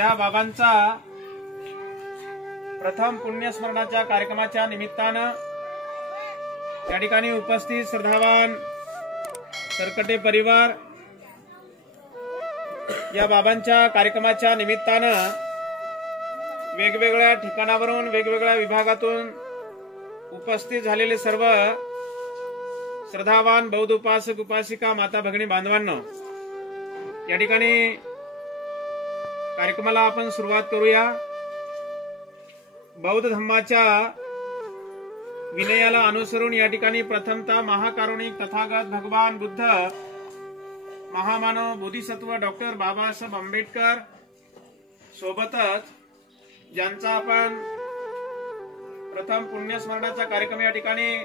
या बाबांचा प्रथम पुण्यस्मरणाच्या कार्यक्रमाच्या निमित्तानं या ठिकाणी उपस्थित श्रद्धावान सरकटे परिवार या बाबांच्या कार्यक्रमाच्या निमित्तानं वेगवेगळ्या ठिकाणावरून वेगवेगळ्या विभागातून उपस्थित झालेले सर्व श्रद्धावान बौद्ध उपासक उपासिका माता भगिनी बांधवांनो, या ठिकाणी कार्यक्रमाला आपण सुरुवात करूया। बौद्ध धम्माच्या विनयाला अनुसरून या ठिकाणी प्रथमतः महाकारुणिक तथागत भगवान बुद्ध, महामानव बोधिसत्व डॉक्टर बाबासाहेब आंबेडकर सोबतच ज्यांचा आपण प्रथम पुण्यस्मरणाचा कार्यक्रम या ठिकाणी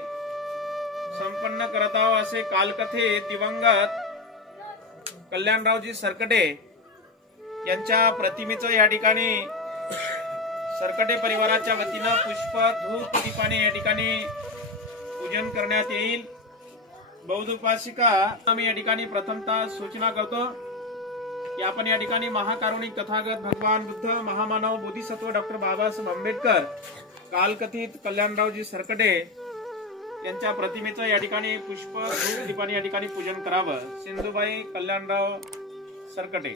संपन्न करत आहोत असे कालकथित दिवंगत कल्याणरावजी सरकटे यांच्या प्रतिमेचं या ठिकाणी सरकटे परिवाराच्या वतीनं पुष्प धूप दीपाने या ठिकाणी पूजन करण्यात येईल। बौद्ध उपासिका आम्ही या ठिकाणी प्रथमतः सूचना करतो की आपण या ठिकाणी महाकारुणिक तथागत भगवान बुद्ध, महामानव बोधिसत्व डॉक्टर बाबासाहेब आंबेडकर कालकथित कल्याणरावजी सरकटे यांच्या प्रतिमेचं या ठिकाणी पुष्प धूप दीपाने या ठिकाणी पूजन करावं। सिंधुबाई कल्याणराव सरकटे।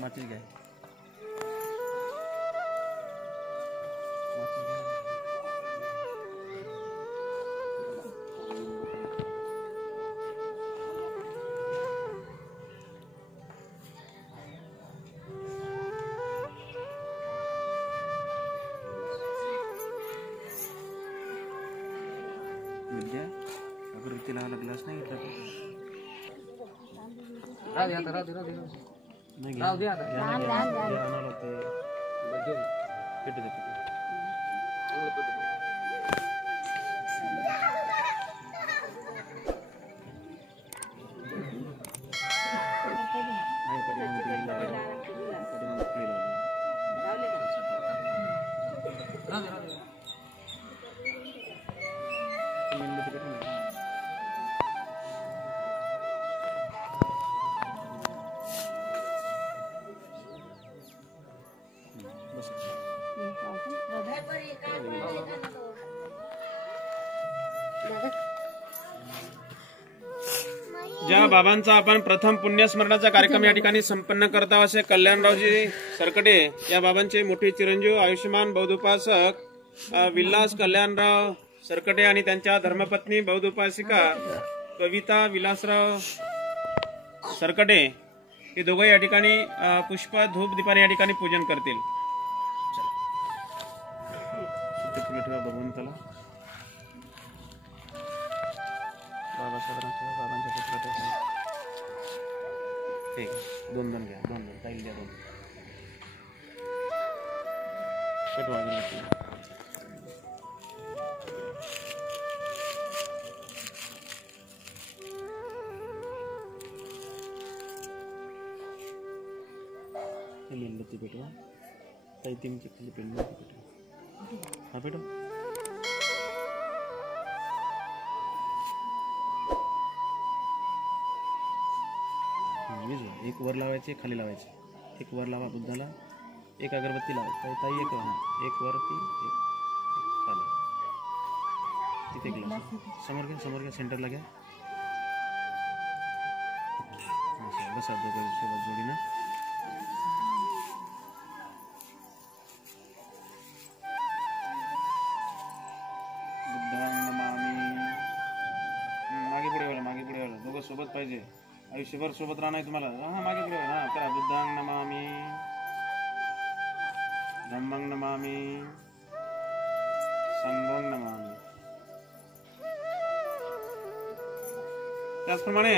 माचिस घ्या। विद्या अगरबत्ती लावायला ग्लास नाही घेतला राहू द्या ज्या बाबांचा आपण प्रथम पुण्यस्मरणाचा कार्यक्रम या ठिकाणी संपन्न करत आहोत असे कल्याणरावजी सरकटे या बाबांचे मोठे चिरंजीव आयुष्यमान बौद्ध उपासक विलास कल्याणराव सरकटे आणि त्यांच्या धर्मपत्नी बौद्ध उपासिका कविता विलासराव सरकटे हे दोघे या ठिकाणी पुष्प धूप दीपाने या ठिकाणी पूजन करतील। भगवंताला ठीक आहे, दोन घ्या, दोन ताईल द्या, दोन मेणबत्ती पेटवा, ताई तीनची खाली मेणबत्ती पेटवा, हा पेटवा। एक वर लावायचे, खाली लावायचे, एक वर लावा बुद्धाला, एक अगरबत्ती लावायची, ताई एक एक वरती एक खाली, तिथे ग्लास समोर घ्या, सेंटरला घ्या, बसा सोबत जोडीनं। बुद्धांग नमामि, मागे पुढे वाला दोघं सोबत पाहिजे, आयुष्यभर सोबत राहणार तुम्हाला। हा मागे पुढे हा करा। बुद्धांग नमामि, धम्मं नमामि, संघं नमामि। त्याचप्रमाणे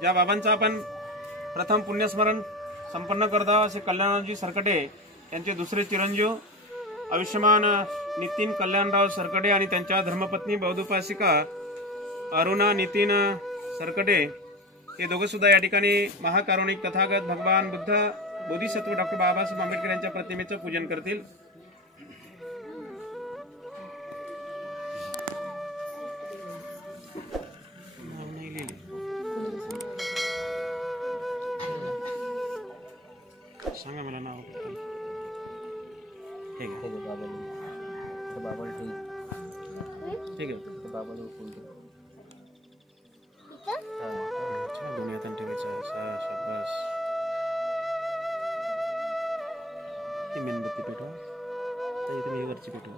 ज्या बाबांचा आपण प्रथम पुण्यस्मरण संपन्न करता असे कल्याणरावजी सरकटे यांचे दुसरे चिरंजीव आयुष्यमान नितीन कल्याणराव सरकटे आणि त्यांच्या धर्मपत्नी बौद्धोपासिका अरुणा नितीन सरकटे हे दोघं सुद्धा या ठिकाणी महाकारुणिक तथागत भगवान बुद्ध बोधिसत्व डॉक्टर बाबासाहेब आंबेडकर यांच्या प्रतिमेचं पूजन करतील. सांगा मला नाव. ठीक आहे बाबा ठीक आहे बाबा दुनियात ठेवायचं शाबास. ही मेणबत्ती पेटवा तर इथे मी वरची पेटवा.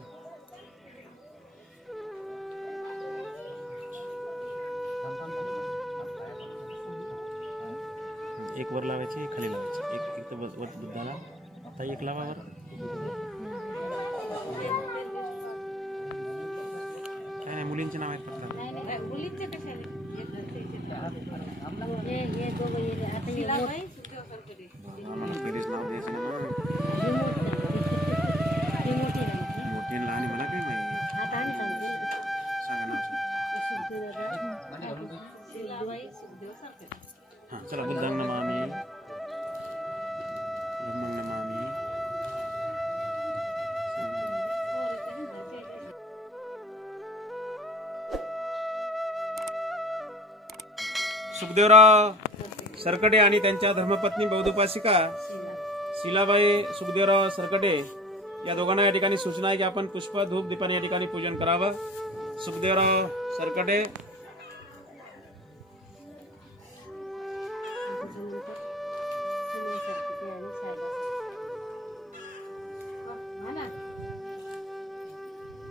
एक वर लावायची एक खाली लावायची. एक तर वर बुद्धाला आता एक लावा वर. काय नाही मुलींचे नाव आहेत फक्त. कधीच नाव द्यायचं ना मोठी लहान मला काही माहिती. सांगा नाव. हां चला. बुद्धं नमामि धम्मं नमामि. सुखदेवराव सरकटे आणि त्यांच्या धर्मपत्नी बौद्धोपासिका शीलाबाई सुखदेवराव सरकटे या दोघांना या ठिकाणी सूचना आहे की आपण पुष्प धूप दीपाने या ठिकाणी पूजन करावं. सुखदेवराव सरकटे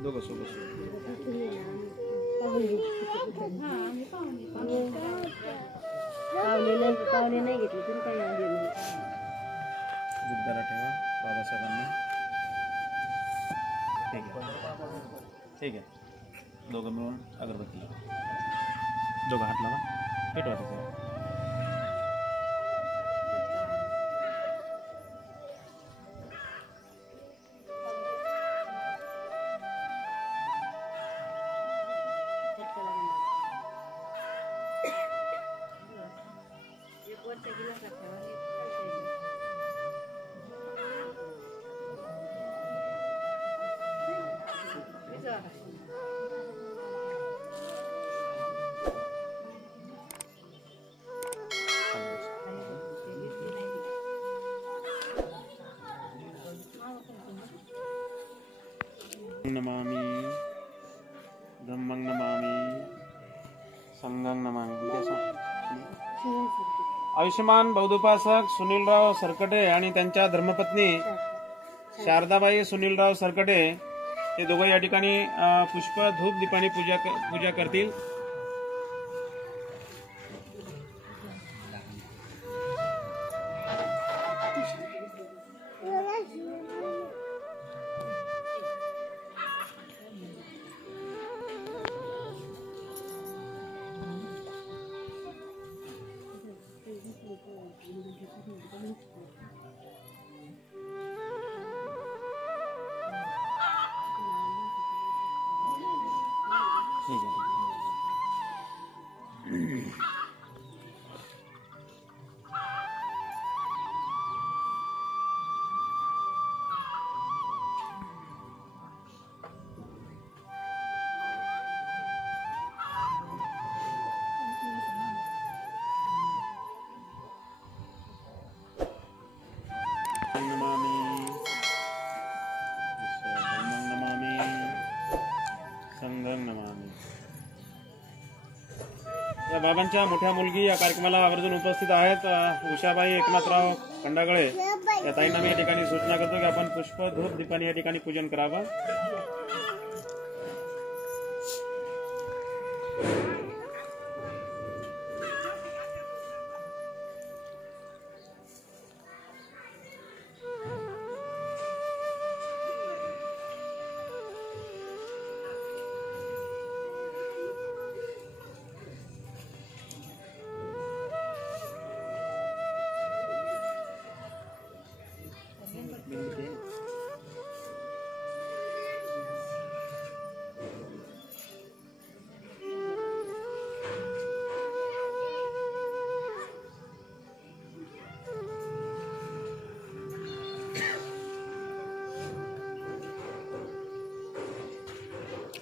दोघं सोबत पाहुणे नाही घेतले तरी काही बुद्धाला ठेवा बाबासाहेबांना. ठीक आहे ठीक आहे. दोघं मिळून अगरबत्ती दोघं हात लावा पेटवा तिथे. नमामि धम्मं नमामि संघं नमामि. आयुष्यमान बौद्धोपासक सुनीलराव सरकटे आणि त्यांच्या धर्मपत्नी शारदाबाई सुनीलराव सरकटे हे दोघं या ठिकाणी पुष्प धूप दीपाने पूजा करतील. या बाबांच्या मोठ्या मुलगी या कार्यक्रमाला आवर्जून उपस्थित आहेत. उषाबाई एकनाथराव खंडागळे या ताईंना मी या ठिकाणी सूचना करतो की आपण पुष्प धूप दीपाने या ठिकाणी पूजन करावं.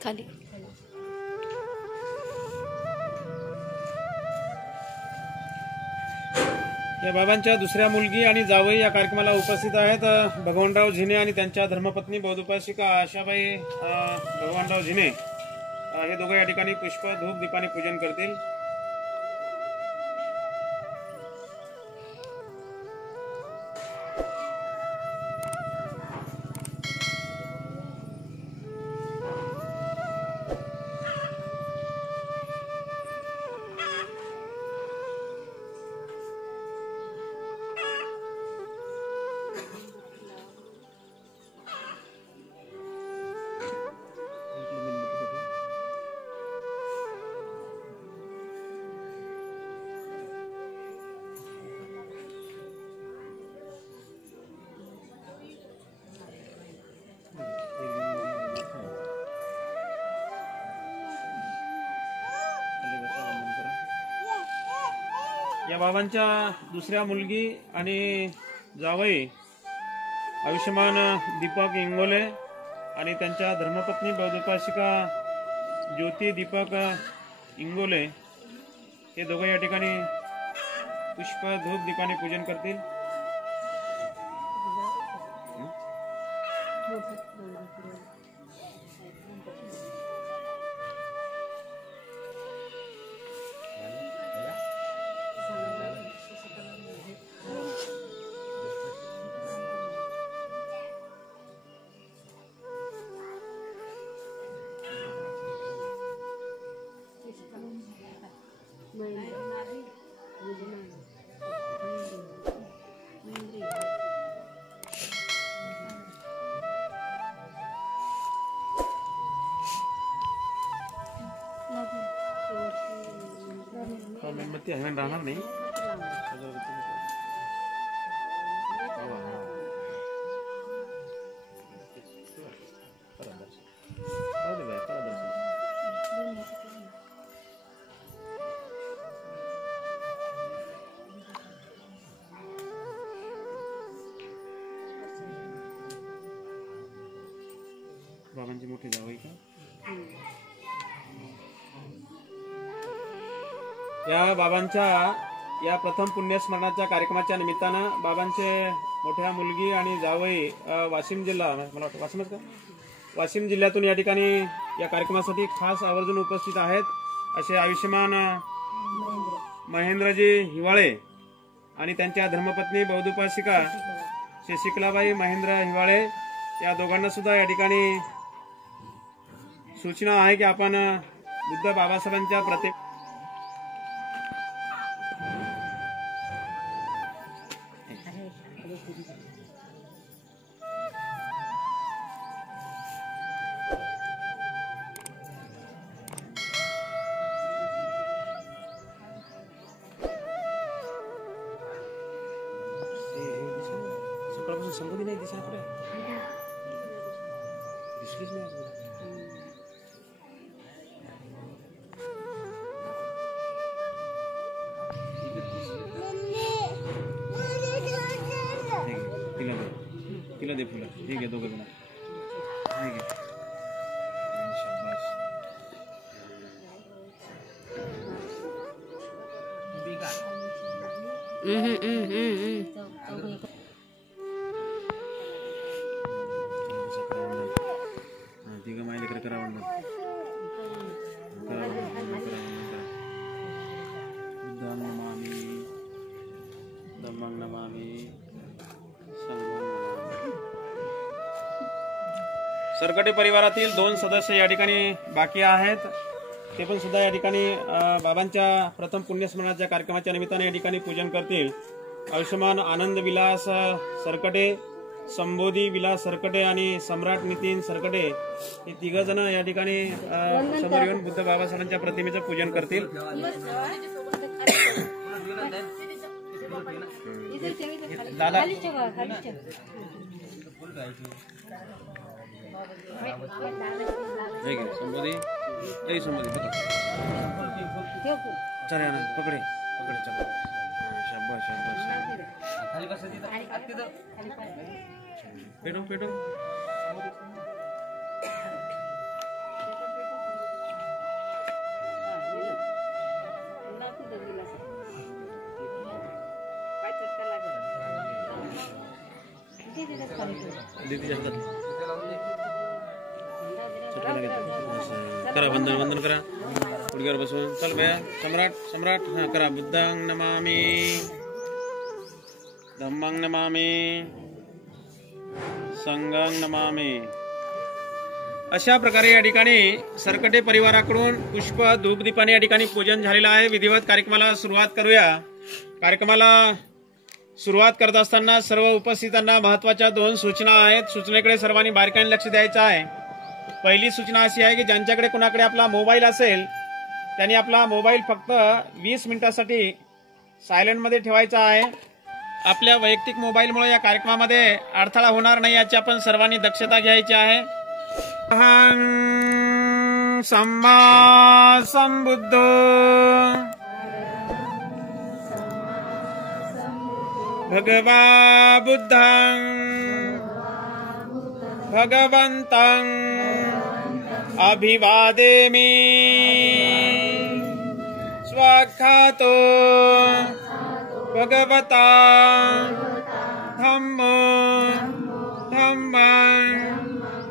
खाली या बाबांच्या दुसऱ्या मुलगी आणि जावई या कार्यक्रमाला उपस्थित आहेत. भगवानराव झिने आणि त्यांच्या धर्मपत्नी बौद्धोपासिका आशाबाई भगवानराव झिने हे दोघे या ठिकाणी पुष्प धूप दीपाने पूजन करतील. या बाबांच्या दुसऱ्या मुलगी आणि जावई आयुष्यमान दीपक इंगोले आणि त्यांच्या धर्मपत्नी बौद्धोपासिका ज्योती दीपक इंगोले हे दोघे या ठिकाणी पुष्प धूप दीपाने पूजन करतील. मेणबत्ती हवेन राहणार नाही. बाबांची मोठी जावई का या बाबांच्या या प्रथम पुण्यस्मरणाच्या कार्यक्रमाच्या निमित्तानं बाबांचे मोठ्या मुलगी आणि जावई वाशिम जिल्हा मला वाटतं वाशिमच का वाशिम जिल्ह्यातून या ठिकाणी या कार्यक्रमासाठी खास आवर्जून उपस्थित आहेत. असे आयुष्यमान महेंद्रजी हिवाळे आणि त्यांच्या धर्मपत्नी बौद्धोपासिका शशिकलाबाई महेंद्र हिवाळे या दोघांना सुद्धा या ठिकाणी सूचना आहे की आपण बुद्ध बाबासाहेबांच्या प्रतिमा सकाळपासून संबोधी नाही दिसत पुढे दिसलीच नाही. तिला दे फुलं. ठीक आहे दोघं जण ठीक आहे. शाबास. तिघं माहिती कर करा वंदन बुद्धं नमामि धम्मं नमामि संघं नमामि. सरकटे परिवारातील 2 सदस्य या ठिकाणी बाकी आहेत. ते पण सुद्धा या ठिकाणी बाबांच्या प्रथम पुण्यस्मरणाच्या कार्यक्रमाच्या निमित्ताने या ठिकाणी पूजन करतील. आयुष्यमान आनंद विलास सरकटे, संबोधी विलास सरकटे आणि सम्राट नितीन सरकटे हे 3 जण या ठिकाणी समोर येऊन बुद्ध बाबासाहेबांच्या प्रतिमेचं पूजन करतील. दादा संबोधी संबोधी चल पकडे पकडे चल. शाबाश शाबाश. पेटो पेटो दीदीच्या हातात चटका लागेल. करा वंदन वंदन करा गुडघ्यावर बसून. चल भैया सम्राट सम्राट हा करा. बुद्धांग नमामि धम्मांग नमामि संघांग नमामि. अशा प्रकारे या ठिकाणी सरकटे परिवाराकडून पुष्प धूपदीपाने या ठिकाणी पूजन झालेलं आहे. विधिवत कार्यक्रमाला सुरुवात करूया. कार्यक्रमाला सुरुवात करत असताना सर्व उपस्थितांना महत्वाच्या 2 सूचना आहेत. सूचनेकडे सर्वांनी बारकाईने लक्ष द्यायचं आहे. पहिली सूचना अशी आहे की ज्यांच्याकडे कुणाकडे आपला मोबाईल असेल त्यांनी आपला मोबाईल फक्त 20 मिनिटांसाठी सायलेंटमध्ये ठेवायचा आहे. आपल्या वैयक्तिक मोबाईलमुळे या कार्यक्रमामध्ये अडथळा होणार नाही याची आपण सर्वांनी दक्षता घ्यायची आहे. अहं सम्मा संबुद्धो भगवा बुद्धं भगवन्तं अभिवादेमि. स्वाख्यातो भगवता धम्मो धम्मं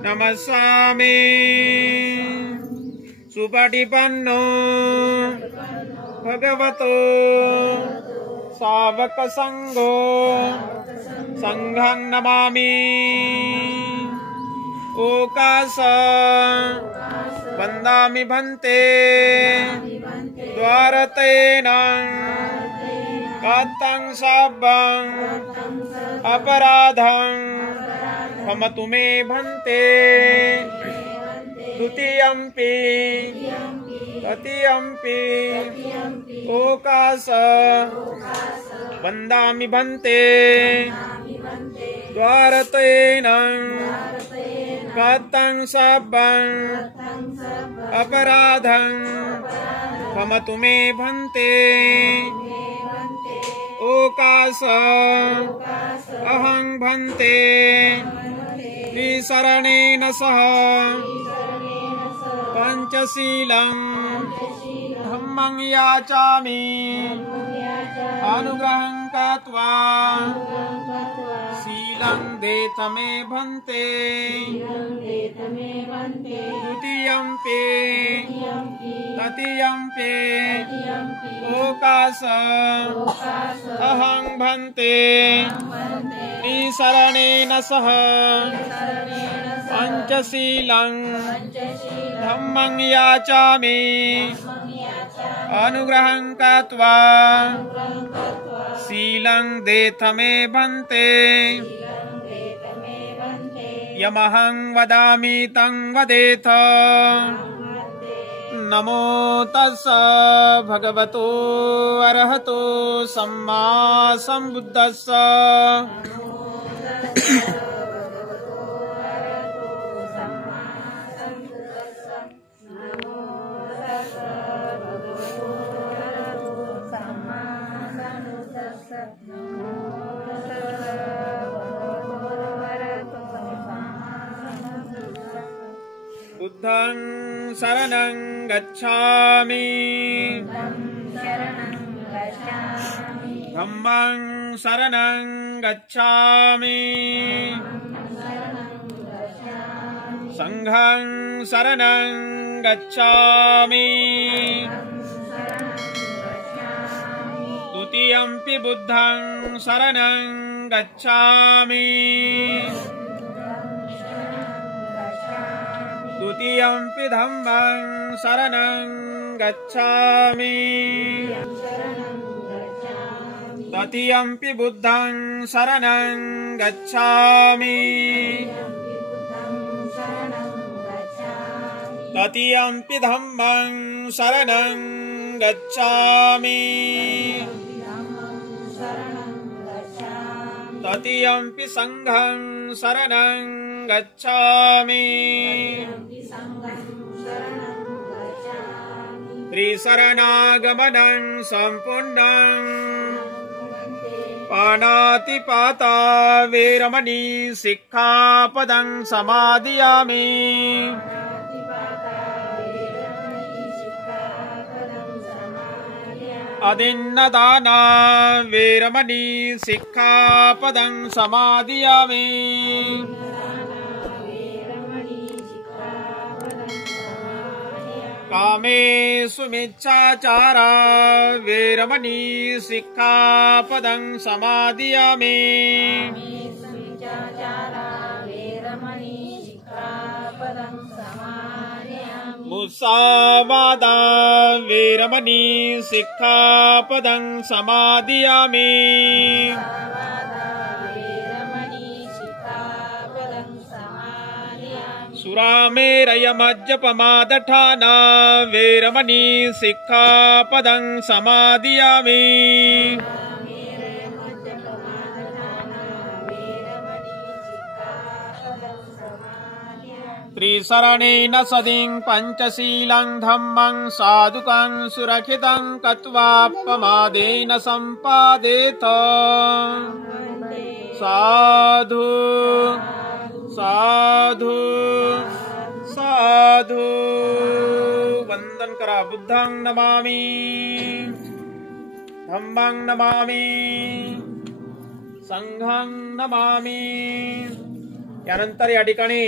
नमस्सामि. सुपटिपन्नो भगवतो सावक संघो संघं नमामि. ओकास वन्दामि भन्ते द्वारतेन कथं शापं अपराधं क्षमतु मे भन्ते. द्वितीयंपि तृतीयंपि ओकास वन्दामि भन्ते द्वारतेन कथं शापं अपराधं क्षमतु मे भन्ते. ओकास अहं भन्ते त्रिशरणेन सह पंचशीलं धम्मं याचामि. अनुग्रहं कृत्वा शीलं देत मे भन्ते. द्वितीयंपि तृतीयंपि ओकास अहं भन्ते त्रिशरणेन सह पंचशीलं धम्मं याचामि. अनुग्रहं कृत्वा शीलं देत मे भन्ते. यमहं वदामि तं वदेथ. नमो तस्स भगवतो अरहतो सम्मा संबुद्धस्स. बुद्धं शरणं गच्छामि. धम्मं शरणं गच्छामि. संघं शरणं गच्छामि. द्वितीयंपि बुद्धं शरणं गच्छामि. द्वितीयंपि धम्मं शरणं गच्छामि. तृतीयंपि बुद्धं शरणं गच्छामि. तृतीयंपि धम्मं शरणं गच्छामि. तृतीयंपि संघं शरणं गच्छामि. त्रिशरणागमनं सम्पूर्णं पाणातिपाता वेरमणि सिक्खापदं समादयामि. अदिन्नदाना वेरमणि सिक्खापदं समादयामि. कामेषु मिच्छाचारा वेरमणी सिक्खापदं समादियामि मुसावादा वेरमणी सिक्खापदं समादियामि सुरामेरयमज्जपमादठाना वेरमणी सिक्खापदं समादियामि त्रिशरणेन सदिं पञ्चशीलं धम्मं साधुकं सुरक्षितं कृत्वापमादेन सम्पादेत साधु साधु साधु वंदन करा बुद्धं नमामि धम्मं नमामि संघं नमामि। यानंतर या ठिकाणी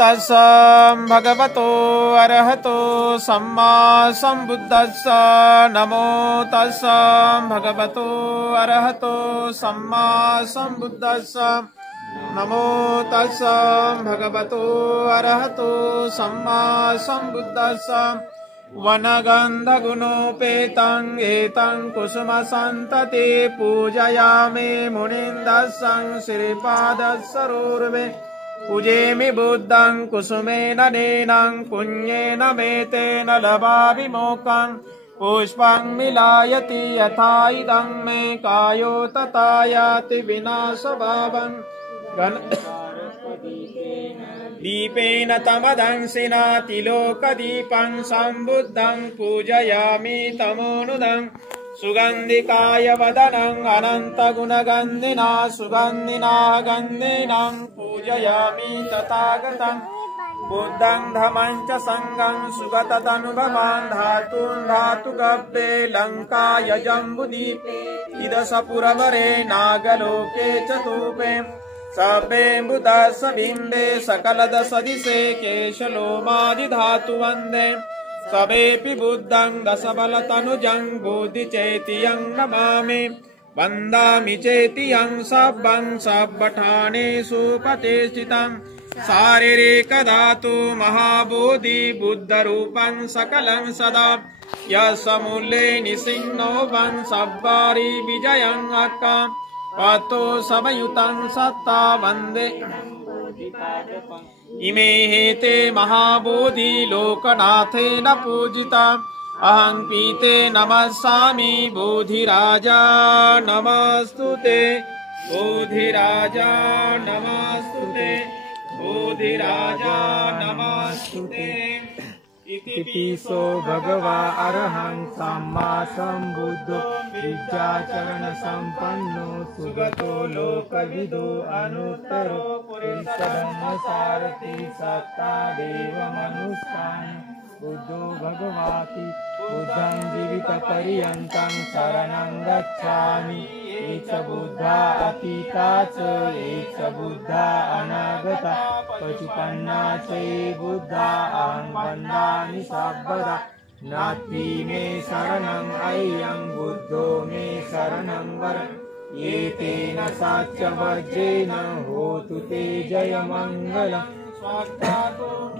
तस्सं भगवतो अरहतो सम्मा संबुद्धस्स नमो तस्सं भगवतो अरहतो सम्मा संबुद्धस्स नमो तस्सं भगवतो अरहतो सम्मा संबुद्धस्स वनगन्धगुणोपेतं एतं कुसुमसन्तते पूजयामि मुनिन्दस्सं श्रीपादसरोर्वे पूजेमि बुद्धं कुसुमेन नेनं पुण्येन मेतेन लभामि मोक्षं पुष्पं मिलायति यथा इदं मे कायो तथा याति विनाशभावं दीपेन तमदंसिना तिलोकदीपं सम्बुद्धं पूजयामि तमोनुदं सुगन्धिकाय वदनं अनन्तगुणगन्धिना सुगन्धिना गन्धिनं पूजयामि तथागतं बुद्धं धम्मं च संगं सुगततनुभवान् धातून् धातुगब्बे लङ्काय जम्बुदीपे इदसपुरवरे नागलोके च तूपे सबे बुधस बिम्बे सकलदश दिशे केशलोमादिधातु वन्दे सबेऽपि बुद्धं दशबलतनुजं बोधिचेतियं नमामि वन्दामि चेतियं सब्बं सब्बठानेषु प्रतिष्ठितं शारीरिकधातु महाबोधि बुद्धरूपं सकलं सदा यस्मूले निसिन्नो वं सब्बारि विजयं अक्का पातो समयुतं सत्ता वन्दे इमे हेते महाबोधि लोकनाथेन पूजिता अहं पीते नमस्सामि बोधिराजा नमस्तुते बोधिराजा नमस्तुते बोधिराजा नमस्तुते इतिपिसो भगवा अरहं सम्मा सम्बुद्धो विद्याचरण संपन्नो सुगतो लोकविदो अनुत्तरो पुरुषधर्मसारथि सत्ता देवमनुष्ठान बुद्धो भगवाति बुद्धं जीवितपर्यन्तं शरणं गच्छामि ये च बुद्धा अतीता च ये च बुद्धा अनागता पशुपन्ना च ये बुद्धा अहं वन्दामि सर्वदा नास्ति मे शरणम् अय्यं बुद्धो मे शरणं वर ये तेन साच्यवज्रेण होतु ते जयमङ्गलम्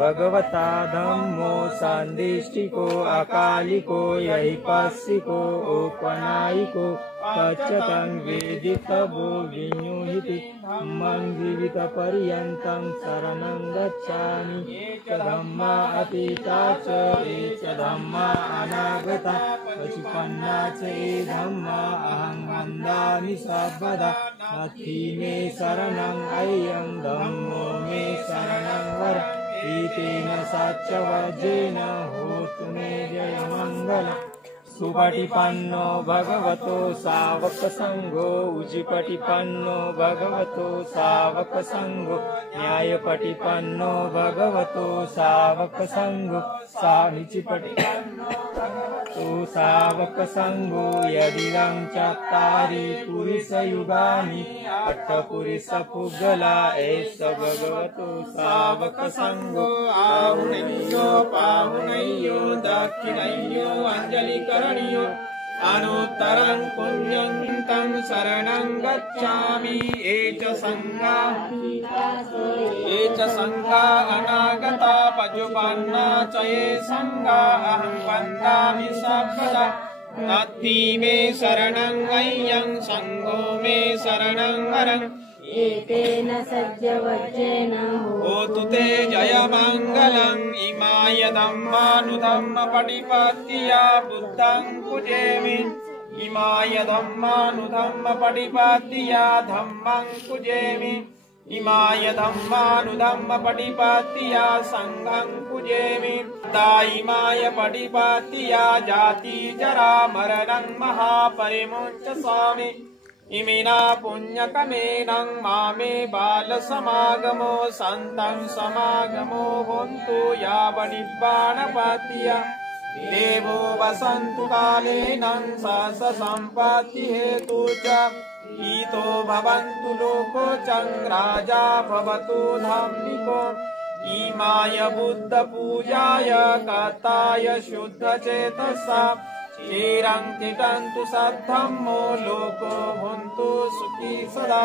भगवता धम्मो सान्दिष्टिको अकालिको यैपासिको औपनायिको पच्यतं वेदितव्यो विनियोहिति धम्मं जीवितपर्यन्तं शरणं गच्छामि ये च धम्मा अतीता च ये च धम्मा अनागता पशुपन्ना च ये धम्मा अहं वन्दामि सर्वदा नास्ति मे शरणम् अय्यं धम्मो मे शरणं वर एतेन साच्यवज्रेण होतु मे जयमङ्गलम् सुपटिपन्नो भगवतो सावक संघो उजिपटिपन्नो भगवतो सावक संघो न्यायपटिपन्नो भगवतो सावक संघो साहिचिपटिपन्नो सावक संघो यदिदं चत्तारि पुरुषयुगानि अट्टपुरुषपुगला एष भगवतो सावक संघो आहुनय्यो पाहुनय्यो दा दक्षिणय्यो अंजलि करणीयो अनुत्तरं पुण्यं तं शरणं गच्छामि ये च संघा अनागता पजुपन्ना च ये संघा अहं वन्दामि सर्वदा नत्थि मे शरणं अय्यं संघो मे शरणं वरं एतेन सज्जवज्रेण होतु ते जय मङ्गलम् इमाय धम्मानुधम्म पटिपत्तिया बुद्धं पूजेमि इमाय धम्मानुधम्म पटिपत्तिया धम्मं पूजेमि इमाय धम्मानुधम्म पटिपत्तिया संघं पूजेमि दाइमाय पटिपत्तिया जाति जरा मरणं महापरिमुञ्चसामि इमिना पुण्यकमेनं मामे बालसमागमो सन्तं समागमो होन्तु यावनिर्वाणपातिया देवो वसन्तु कालेनं सहस्रसम्पत्तिहेतु च हीतो भवन्तु लोको चन्द्राजा भवतु धाम्निको इमाय बुद्धपूजाय कर्ताय शुद्धचेतसा क्षीरं तिटन्तु सद्धम्मो लोको भुन्तु सुखी सदा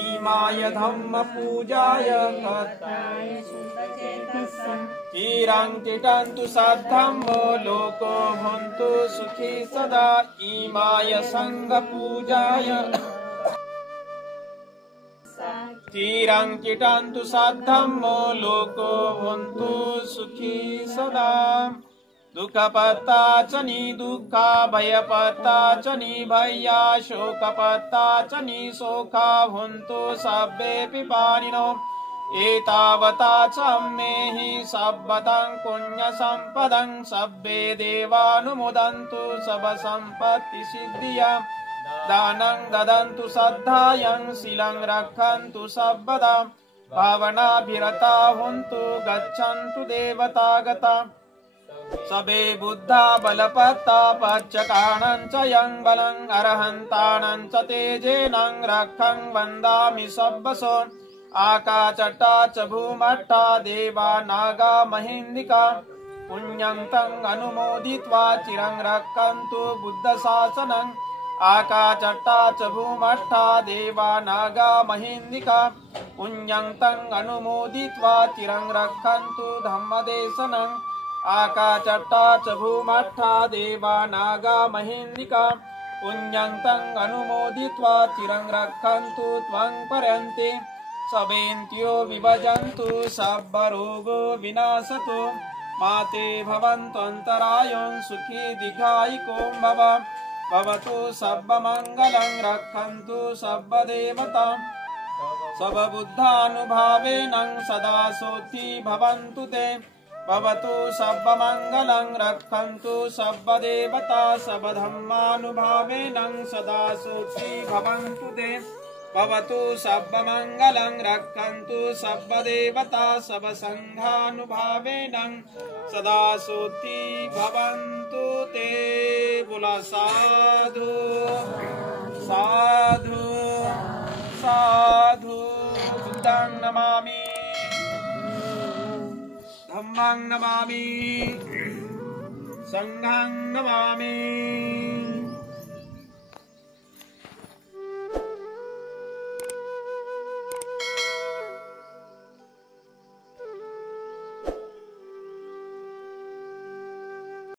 इमाय धम्म पूजाय कर्ताय शुद्धचेतसा क्षीरं तिटन्तु सद्धम्मो लोको भुन्तु सुखी सदा इमाय संघ पूजाय क्षीरं तिटन्तु सद्धम्मो लोको भुन्तु सुखी सदा दुःखपत्ता च निदुःखा भयपत्ता च निभया शोकपत्ता च निशोका भुन्तु सर्वेऽपि पाणिनो एतावता च मेहि सब्बतं पुण्यसम्पदं सब्बे देवानुमोदन्तु सर्वसम्पत्तिसिद्धिया दानं ददन्तु श्रद्धायं शीलं रक्षन्तु सर्वदा भावनाभिरता भुन्तु गच्छन्तु देवतागता सबे बुद्धा बलपत्ता पच्चकाणं च यं बलं अर्हन्तानं च तेजेनं रक्षं वन्दामि सब्बसो आकाचट्टा च भूमट्टा देवा नागा महिन्दिका पुण्यं तं अनुमोदित्वा चिरं रक्षन्तु बुद्धशासनं आकाचट्टा च भूमट्टा देवा नागा महिन्दिका पुण्यं तं अनुमोदित्वा चिरं रक्षन्तु धम्मदेशनं आकाचट्टा च भूमट्टा देवा नागा महिन्दिका पुण्यं तं अनुमोदित्वा चिरं रक्षन्तु त्वं पर्यन्ते सबेन्त्यो विभजन्तु सर्वरोगो विनाशतो माते भवन्त्वन्तरायं सुखी दीर्घायिको भवतु सर्वमङ्गलं रक्षन्तु सर्वदेवता सर्वबुद्धानुभावेन सदा सोऽति भवन्तु ते भवतु सर्वमङ्गलं रक्षन्तु सर्वदेवता सर्वधर्मानुभावेन सदा सोऽति भवन्तु ते भवतु सर्वमङ्गलं रक्षन्तु सर्वदेवता सर्वसङ्घानुभावेन सदा सोऽति भवन्तु ते। बोला साधु साधु साधु। बुद्धं नमामि धम्मं नमामि संघं नमामि।